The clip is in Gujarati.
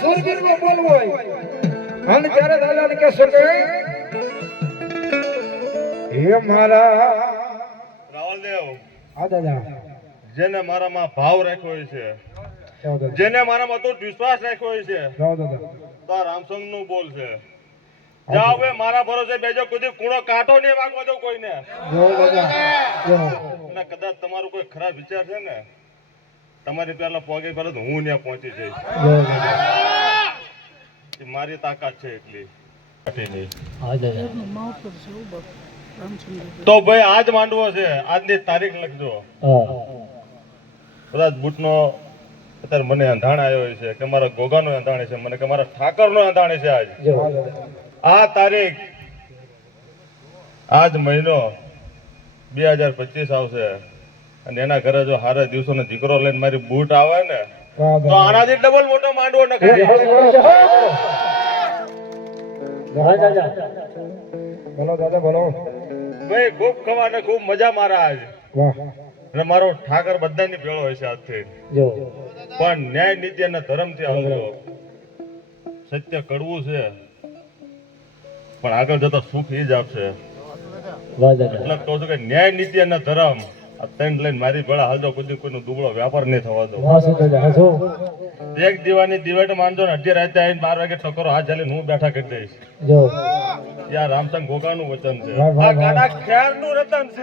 સુરગીરમાં બોલવું હોય અને ત્યારે દાદાને કહેશો કે હે મારા રાવલદેવ, આ દાદા જેને મારામાં ભાવ રાખ્યો હોય છે, જેને મારામાં અતૂટ વિશ્વાસ રાખ્યો હોય છે, તો આ રામસંગ નું બોલ છે. જાઓ હવે મારા ભરોસે બેજો, કોઈ કૂણો કાંટો નહીં વાગવા દો કોઈને. અને કદાચ તમારું કોઈ ખરાબ વિચાર છે ને, તમારી પેલા પગે પહેલા તો હું ત્યાં પહોંચી જઈશ. મારી તાકાત છે એટલી. તો ભાઈ આજ માંડવો છે, આજની તારીખ લખજો. કદાચ બુટનો અત્યારે મને અંધાણ આવ્યો હોય છે કે મારા ગોગાનો અંધાણ છે, મને કે મારા ઠાકરનો અંધાણ છે. આજ આ તારીખ, આજ મહિનો 2025 આવશે અને એના ઘરે જો હારા દિવસોનો દીકરો લઈને મારી બૂટ આવે ને, તો આનાથી ડબલ મોટો માંડવો નખાય. બોલો દાદા બોલો. ભાઈ ખૂબ ખવા ને ખૂબ મજા મારા આજ. અને મારો ઠાકર બધાની ભેળો હોય છે આજથી. પણ ન્યાય નીતિ અને ધર્મથી હાલજો. સત્ય કડવું છે પણ આગળ જતા સુખ એ જ આપશે. એટલે કહું છું કે ન્યાય નીતિ અને ધર્મ આ ત્રણ લઈને મારી ભેળા હાલજો. કોઈનો દુબળો વ્યાપાર નહીં થવા દો. એક દીવાની દિવેટ માનજો ને, અડધી રાતે આવીને 12 વાગે ટકોરો હાથ ચાલીને હું બેઠા કરી દઈશ. યાર રામસંગ ગોગાનું વચન છે, આ ગાડા ખેરનું રતન છે.